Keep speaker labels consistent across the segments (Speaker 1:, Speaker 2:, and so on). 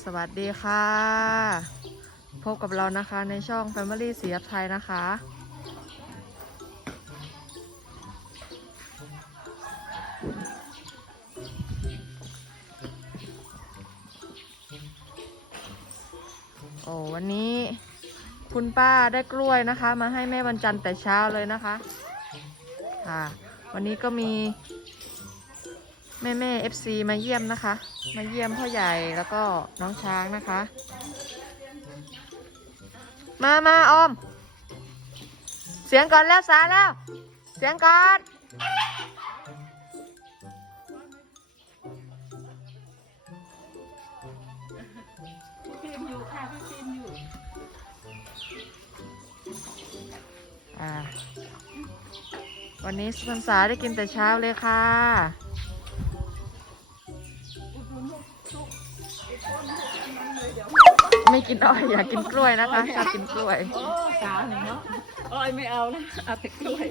Speaker 1: สวัสดีค่ะ พบกับเรานะคะในช่อง Family เสียบไทยนะคะ โอ้วันนี้คุณป้าได้กล้วยนะคะ มาให้แม่วันจันทร์แต่เช้าเลยนะคะ ค่ะ วันนี้ก็มี แม่แม่ FC มาเยี่ยมนะคะ มาเยี่ยมพ่อใหญ่แล้วก็น้องช้างนะคะ มามาออม เสียงก่อนแล้วสาแล้ว เสียงก่อน
Speaker 2: พี่อยู่ค่ะพี่ฟิล์มอยู่
Speaker 1: อ่า วันนี้สุพรรษาได้กินแต่เช้าเลยค่ะ
Speaker 2: กินอ้
Speaker 1: อยอยากกินกล้วยนะคะชอบกินกล้วย
Speaker 2: โอ้สาวหนึ่งเนาะอ้อยไม่เอานะเอาแต่กล้วย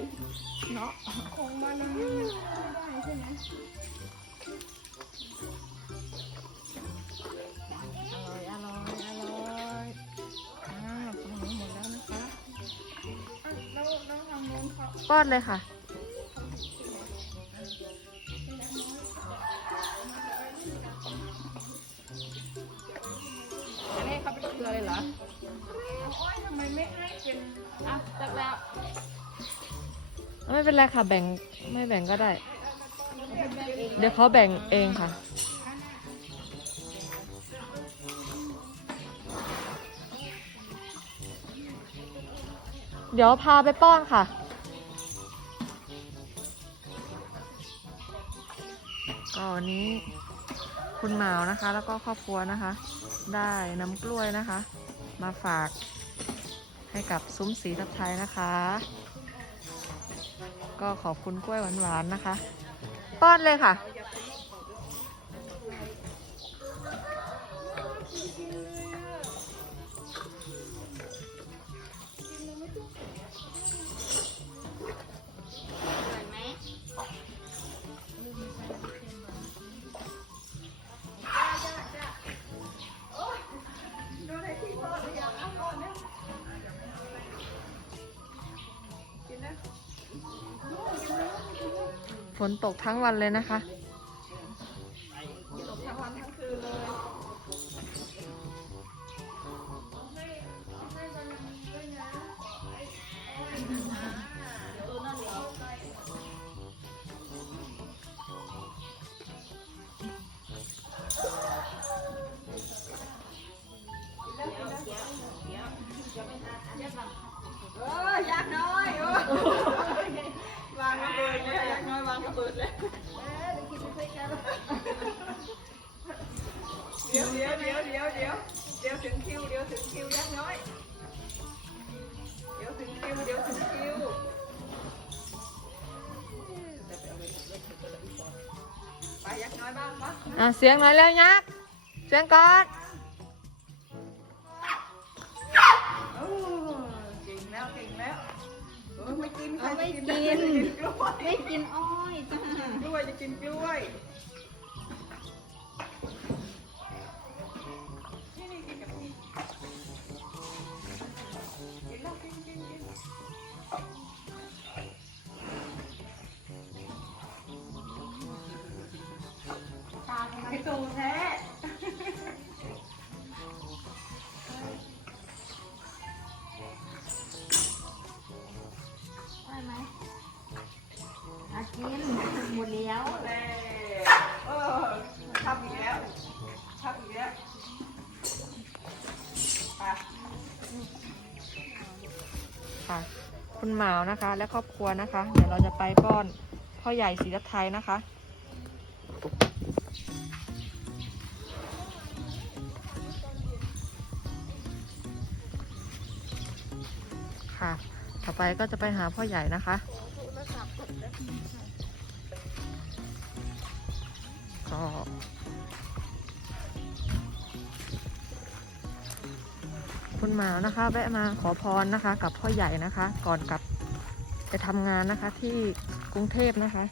Speaker 2: เนาะ
Speaker 3: คงมันไม่ได้ใช่ไหม
Speaker 2: อร่อยอร่อยอร่อยอ้าวของหนูหมดแล้วนะคะ
Speaker 3: อะแล้วแล้วทางโน้นเขา
Speaker 1: ป้อนเลยค่ะ
Speaker 2: เป็น
Speaker 3: ไร
Speaker 1: ค่ะแบ่งไม่แบ่งก็ได้
Speaker 2: เดี๋
Speaker 1: ยวเขาแบ่งเองค่ะ เดี๋ยวพาไปป้อนค่ะ ก็วันนี้คุณหมาวนะคะ แล้วก็ครอบครัวนะคะ ได้น้ำกล้วยนะคะ มาฝากให้กับซุ้มสีทับไทยนะคะ ก็ขอบคุณกล้วยหวานๆนะคะ ป้อนเลยค่ะ ฝนตกทั้งวันเลยนะคะ
Speaker 2: เบิดเลยเอ
Speaker 3: อเดี๋ยวกินไปด้วยกัน
Speaker 2: เดี๋ยวเดี๋ยวเดี๋ยวเดี๋ยวเดี๋ยวเดี๋ยวถึงคิวเดี๋ยวถึงคิวยักษ์น้อย เดี๋ยวถึงคิวเดี๋ยวถึงคิวไปยักษ์น้อยบ้างปะ
Speaker 1: อะเสียงหน่อยแล้วยักษ์เสียงก่อน
Speaker 2: ไม่กินใคร
Speaker 3: เอาไม่
Speaker 2: จะ
Speaker 3: กิน
Speaker 2: จะกิน กล้วย
Speaker 3: ไม่กินอ้อยจ้าก
Speaker 2: ล้วยจะกินกล้วยนี่นี่กินกับพี่กินแล้วกินกินกิน
Speaker 3: ตาทำไม
Speaker 2: ไอ้ตูแท้
Speaker 1: ค่ะ คุณหมาวนะคะ และครอบครัวนะคะ เดี๋ยวเราจะไปป้อนพ่อใหญ่ศรีรัตไทยนะคะค่ะ ต่อไปก็จะไปหาพ่อใหญ่นะคะก็ คุณหมานะคะ แวะมาขอพรนะคะ กับพ่อใหญ่นะคะ ก่อนกลับไปทำงานนะคะที่กรุงเทพนะคะ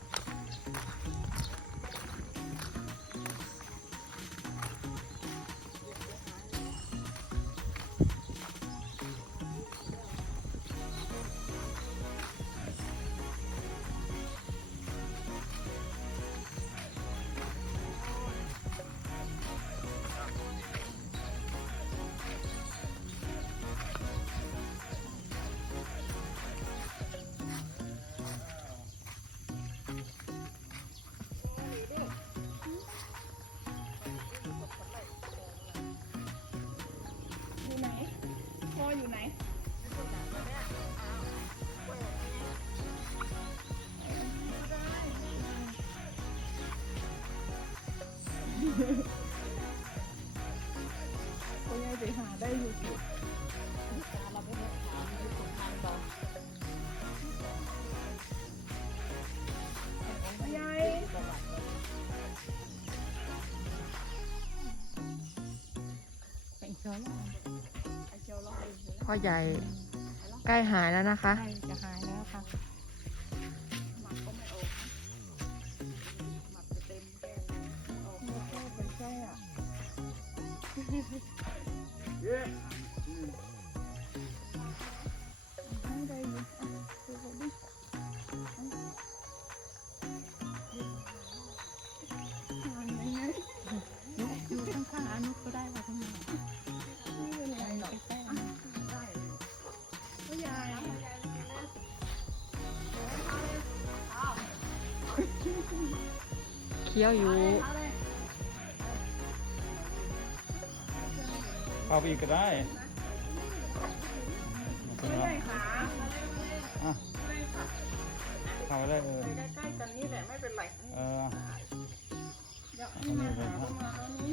Speaker 3: อยู่ไหน พ่อใหญ่ใก
Speaker 1: ล้หายแล้วนะคะ
Speaker 2: จะหายแล้วค่ะ
Speaker 3: หมักก็ไม่ออกนะหมักจะเต็มแก้มออกไม่ใช่เป็นแค่อะให้ได้อยู่อะดูเขาดิ เคี้
Speaker 1: ยวอยู่
Speaker 4: เข้าไปอีกก็ได้
Speaker 3: ผู้ใหญ่ขา
Speaker 4: อะเข้าไปได้เออ
Speaker 3: ไปใกล้ๆกันนี่แหละไม่เป็นไร
Speaker 4: เออ
Speaker 3: เดี๋ยวให้มาหาประมาณ
Speaker 4: นี้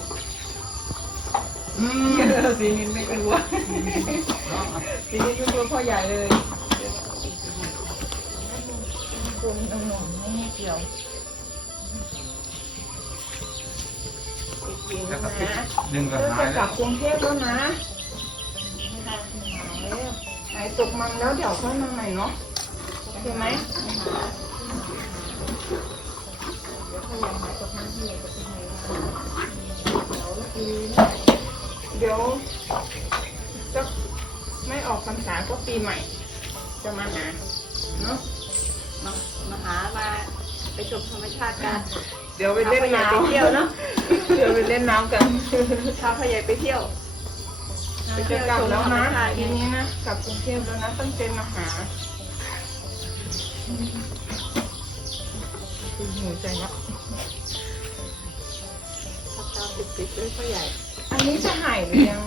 Speaker 4: สินินอืม
Speaker 3: สีนินไม่กลัวสีนินไม่กลัวพ่อใหญ่เลยกลัวมันหนุ่มๆไม่เกี่ยวจริงๆ
Speaker 4: แล้ว
Speaker 3: นะ
Speaker 4: ก็ปิดดึงก็หา
Speaker 3: จะ
Speaker 4: ย
Speaker 3: กลับกรุงเทพแล้วนะหายตกมันแล้วเดี๋ยวค่อยมาใหม่เนาะโอเคไหมเดี๋ยวพยายามหายตกมันที่ไหนก็ที่ไหน เดี๋ยวจะไม่ออกพรรษาก็ปีใหม่ จะมาหาเนาะ
Speaker 2: มามาหามาไปชมธรรมชาติกัน
Speaker 3: เดี๋ยวไปเล่นน้ำ
Speaker 2: พาไปเที่ยวเนอะ
Speaker 3: เดี๋ยวไปเล่นน้ำกัน
Speaker 2: พาพ่อใหญ่ไปเที่ยว
Speaker 3: ไปเจอกลับแล้วนะทีนี้นะกลับกรุงเทพแล้วนะตั้งใจมาหาคือหิวใจละ
Speaker 2: พักตาติดติดๆด้วยพ่อใหญ่
Speaker 3: อันนี้จะหายหรือยัง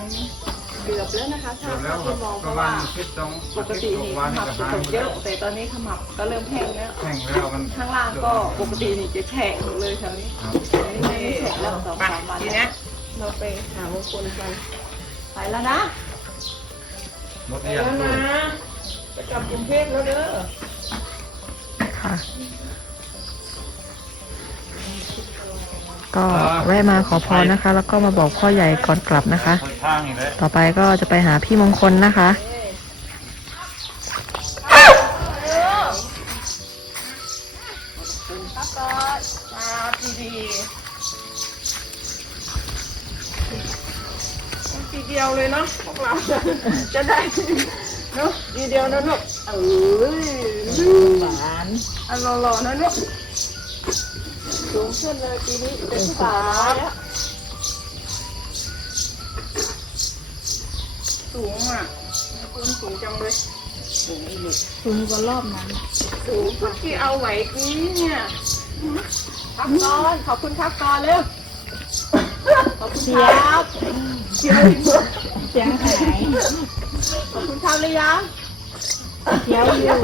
Speaker 2: เกือบแล้วนะคะถ้า
Speaker 4: เดี๋ยวแล้
Speaker 2: ถ้าวที่มองเพ
Speaker 4: ประ
Speaker 2: ราะ
Speaker 4: มา
Speaker 2: ว่า
Speaker 4: ณคิดต้อง
Speaker 2: ปกตินี่
Speaker 4: วัน
Speaker 2: ขมับ
Speaker 4: ก็
Speaker 2: จะ
Speaker 4: หาย
Speaker 2: ตกเยอะแต่ตอนนี้ขมับก็เริ่มแห้งแล้ว
Speaker 4: แข่งแล้วมัน
Speaker 2: ข้างล่างก็ปกตินี่จะแฉะหมดเลยแถวนี้
Speaker 4: ครับ
Speaker 2: อันนี้ไม่ได้แฉะแล้วสอง
Speaker 3: ไป
Speaker 2: สามวัน
Speaker 3: ที
Speaker 2: แล้
Speaker 3: นี้
Speaker 2: ว
Speaker 3: เราไปหามงคลกัน
Speaker 2: ไปแล้วนะ
Speaker 4: รถ
Speaker 3: ไป
Speaker 4: เอียง
Speaker 3: แล้ว
Speaker 4: ด้วย
Speaker 3: นะจะกลับกรุงเทพแล้วเด้อ
Speaker 1: ค่ะ ก็แวะมาขอพรนะคะ แล้วก็มาบอกพ่อใหญ่ก่อนกลับนะคะ
Speaker 4: คนทางอีกแล้ว
Speaker 1: ต่อไปก็จะไปหาพี่มงคลนะคะ
Speaker 3: ครับก่อนมาดีๆต้องทีเดียวเลยเนาะพวกเราจะจะได้เนาะทีเดียวนะลูกเอ้ย
Speaker 2: หวาน
Speaker 3: อันหล่อๆนะลูก สูงขึ้นเลยปีนี้เป็นสาวแล้วสูงอะคุณสูงจังเลย
Speaker 2: สูงอีกสูงกว่ารอบนั้น
Speaker 3: สูงทุกที่เอาไหวกี้เนี่ยครับก่อนขอบคุณครับก่อนเร็วขอบคุณครับเชียวอีกแล้ว
Speaker 2: เสียงหาย
Speaker 3: ขอบคุณครับเลยยัง
Speaker 2: เขียวอยู่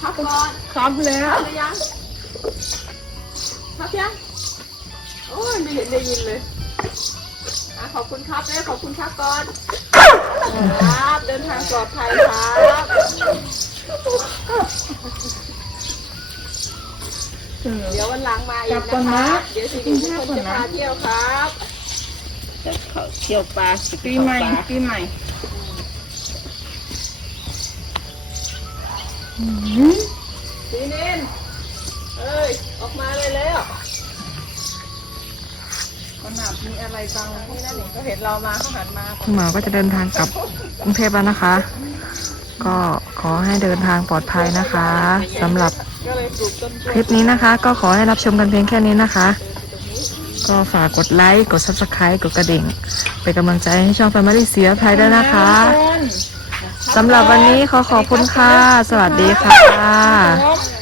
Speaker 3: ครับก่อนครับแล้วหรือยังครับยังโอ
Speaker 2: โอ้ยไม่เห็นได้ยินเลยอะขอบคุณครับเลยขอบคุณครับก่อนครับเดินทางปลอดภัยครับเดี๋ยววันหลังมาอีกนะคะเดี๋ยวสิริมงคลจะพาเที่ยวครับ
Speaker 3: เที่ยวปลาปีใหม่ปีใหม่
Speaker 2: สีนินเอ้ย ออกมาเลยแล้ว
Speaker 3: ขนาดมีอะไรบางที่นั่นนี่ก็เห็นเรามาเขาหันมา
Speaker 1: คุณหมอก็จะเดินทางกลับกรุงเทพแล้วนะคะ ก็ขอให้เดินทางปลอดภัยนะคะสำหรับ
Speaker 2: ก็เลยปลูกต้นก
Speaker 1: ค
Speaker 2: ล้วย
Speaker 1: ลิปนี้นะคะ ก็ขอให้รับชมกันเพียงแค่นี้นะคะ ก็ฝากกดไลค์ กด subscribe กดกระดิ่ง เป็นกำลังใจให้ช่อง Family เสียภัยด้วยนะคะ สำหรับวันนี้ขอขอบคุณค่ะ สวัสดีค่ะ